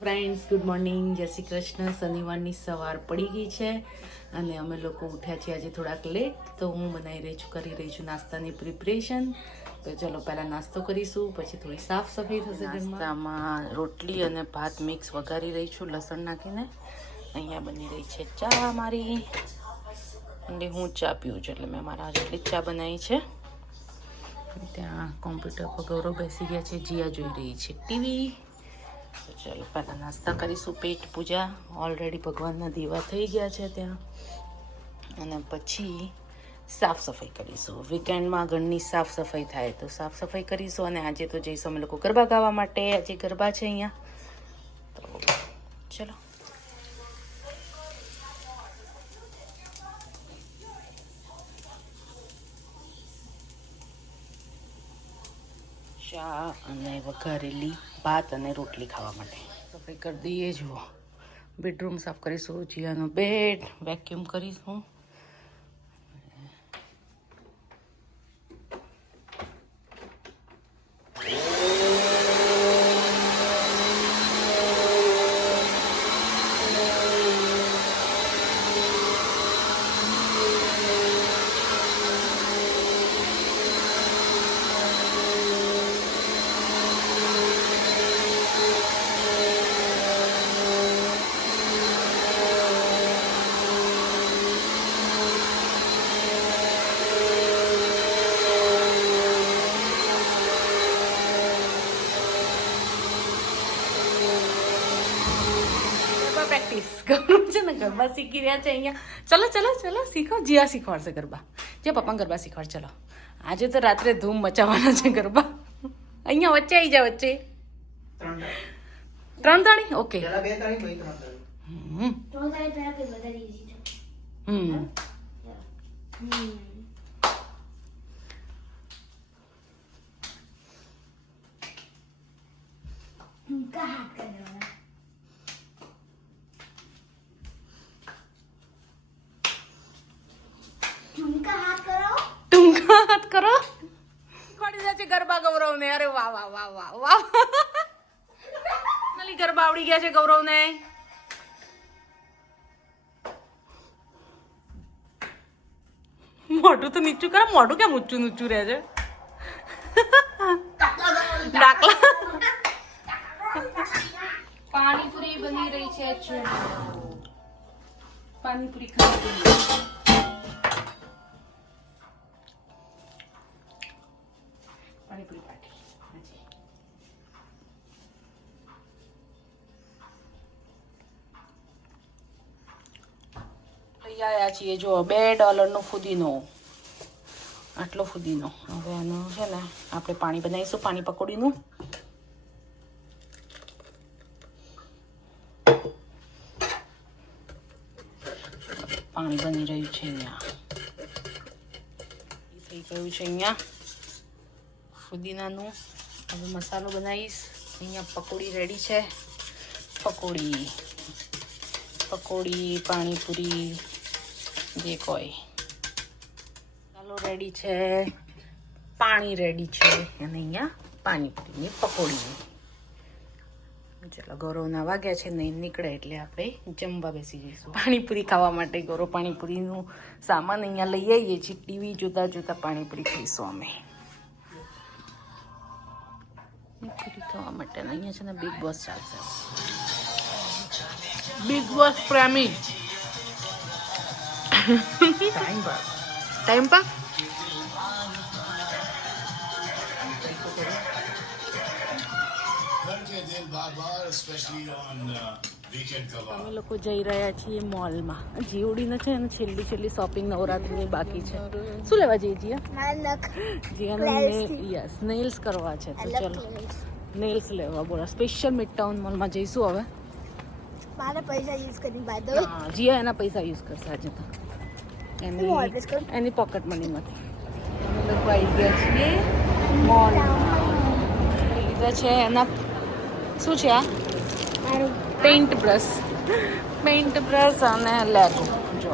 Friends, good morning. જય શ્રી કૃષ્ણ. શનિવારની સવાર પડી ગઈ છે અને અમે લોકો ઉઠ્યા છીએ આજે થોડાક લેટ. તો હું કરી રહી છું નાસ્તાની પ્રિપરેશન. તો ચલો પહેલાં નાસ્તો કરીશું, પછી થોડી સાફ સફાઈ થશે. નાસ્તામાં રોટલી અને ભાત મિક્સ વઘારી રહી છું લસણ નાખીને. અહીંયા બની રહી છે ચા મારી, અને હું ચા પીવું છું એટલે મેં મારા જેટલી ચા બનાવી છે. ત્યાં કોમ્પ્યુટર પર ગૌરવ બેસી ગયા છે, જીયા જોઈ રહી છે ટીવી. તો ચાલો પહેલાં નાસ્તા કરીશું, પેટ પૂજા. ઓલરેડી ભગવાનના દીવા થઈ ગયા છે ત્યાં, અને પછી સાફ સફાઈ કરીશું. વીકેન્ડમાં ઘરની સાફ સફાઈ થાય તો સાફ સફાઈ કરીશું. અને આજે તો જઈશું અમે લોકો ગરબા ગાવા માટે. આજે ગરબા છે અહીંયા, તો ચલો. ચા અને વઘારેલી ભાત અને રોટલી ખાવા માટે સફાઈ કરી દઈએ. જુઓ, બેડરૂમ સાફ કરીશું, જીયાનો બેડ વેક્યુમ કરીશું. પ્રેક્ટિસ કરવું છે ને, ગરબા શીખી રહ્યા છે અહીંયા. ચલો ચલો ચલો શીખો. જીયા શીખવાડશે ગરબા. જે પપ્પા ગરબા શીખવાડ. ચલો, આજે તો રાત્રે ધૂમ મચાવવાના છે ગરબા. અહીંયા વચ્ચે આવી જાય, વચ્ચે ત્રણ તાળી. ઓકે. ટૂંકા હાથ કરો. શીખવાડી દે છે ગરબા ગૌરવને. અરે વાહ વાહ વાહ વાહ વાહ. નલી ગરબા આવડી ગયા છે ગૌરવને. મોઢું તો નીચું કરે. મોઢું કેમ ઊંચું નીચું રહે છે? ડાકલા. પાણીપુરી બની રહી છે. પાણીપુરી ખાવી. પાણીપુરી પાટી. લઈ આવ્યા છીએ જો $2 ફુદીનો. આટલો ફુદીનો. હવે એનું છે ને આપણે પાણી બનાવીશું, પાણી પકોડીનું. પાણી બની રહ્યું છે અહીંયા. થઈ ગયું છે અહીંયા ફુદીનાનું. હવે મસાલો બનાવીશ. અહીંયા પકોડી રેડી છે. પકોડી પાણીપુરી જે કોઈ. મસાલો રેડી છે, પાણી રેડી છે, અને અહીંયા પાણીપુરીની પકોડી. ચાલો, ગૌરવના વાગ્યા છે નહીં નીકળે એટલે આપણે જમવા બેસી જઈશું પાણીપુરી ખાવા માટે. ગૌરવ પાણીપુરીનું સામાન અહીંયા લઈ આવીએ છીએ. ટીવી જોતા જોતા પાણીપુરી ખાઈશું અમે. પૂરી ખાવા માટે અહીંયા છે ને બિગ બોસ ચાલશે. બિગ બોસ પ્રેમી. Time pass. અમે લોકો જઈ રહ્યા છીએ મોલમાં. જીઓડીને છે ને છેલ્લી શોપિંગ નવરાત્રીની બાકી છે. શું લેવા જઈએ જીયા? યસ, નેલ્સ કરવા છે. તો ચલો નેલ્સ લેવા. બોલો, સ્પેશિયલ મિડટાઉન મોલમાં જઈશું હવે. મારા પૈસા યુઝ કરી બાદ. હા, જીયા એના પૈસા યુઝ કરશે આજે તો. એની પોકેટ મનીમાંથી. અમે લોકો આવી ગયા છીએ મોલમાં. લીધા છે એના. શું છે આ? પેઇન્ટ બ્રશ અને લેગો. જો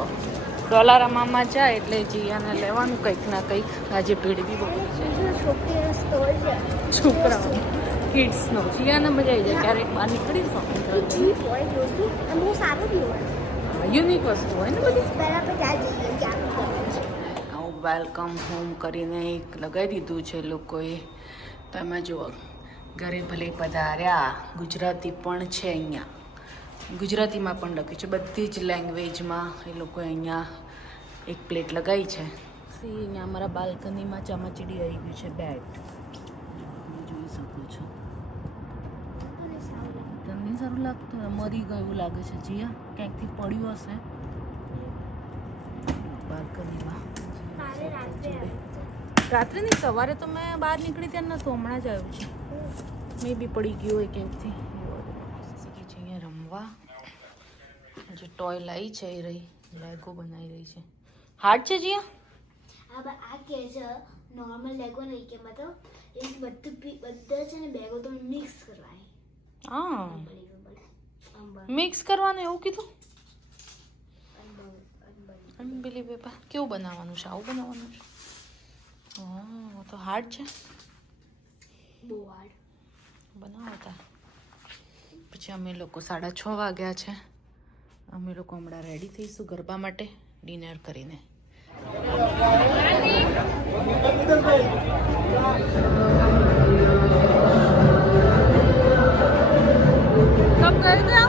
ડોલારામામાં જાય એટલે જીયાને લેવાનું કંઈક ના કંઈક. આજે ભીડ બી બહુ છે. છોકરાઓ કિડ્સનો જીયાને મજા આવી જાય ક્યારેક બહાર નીકળી શોપિંગ કરવા ચીપ હોય દોસ્તો અને બહુ સારું બી હોય યુનિક વસ્તુ હોય ને બધી પહેલા આપણે ત્યાં જઈએ ક્યાં આવું વેલકમ હોમ કરીને એક લગાવી દીધું છે લોકોએ તમે જુઓ ઘરે ભલે પધાર્યા ગુજરાતી પણ છે અહીંયા ગુજરાતીમાં પણ લખ્યું છે બધી જ લેંગ્વેજમાં એ લોકોએ અહીંયા એક પ્લેટ લગાવી છે અહીંયા અમારા બાલ્કનીમાં ચમાચીડી આવી ગયું છે બેટ જોઈ શકો છો તમને સારું લાગતું મરી ગયું લાગે છે જીયા ક્યાંકથી પડ્યું હશે બાલ્કનીમાં રાત્રે નહીં સવારે તો મેં બહાર નીકળી ત્યાં નહોતું હમણાં જ આવ્યું છે મે બી પડી ગયું હોય ક્યાંકથી શીખી છે અહીંયા રમવા જે ટોય લાવી છે એ રહી લેગો બનાવી રહી છે હાર્ડ છે જીયા હવે આ કે છે નોર્મલ લેગો નહીં કે મતલબ એક બધા છે ને બેગો તો મિક્સ કરવાની હા મિક્સ કરવાનું એવું કીધું અનબિલીવેબલ કેવું બનાવવાનું છે આવું બનાવવાનું છે હા તો હાર્ડ છે બહુ હાર્ડ બનાવતા પછી અમે લોકો 6:30 વાગ્યા છે અમે લોકો હમણાં રેડી થઈશું ગરબા માટે ડિનર કરીને कब गए थे आप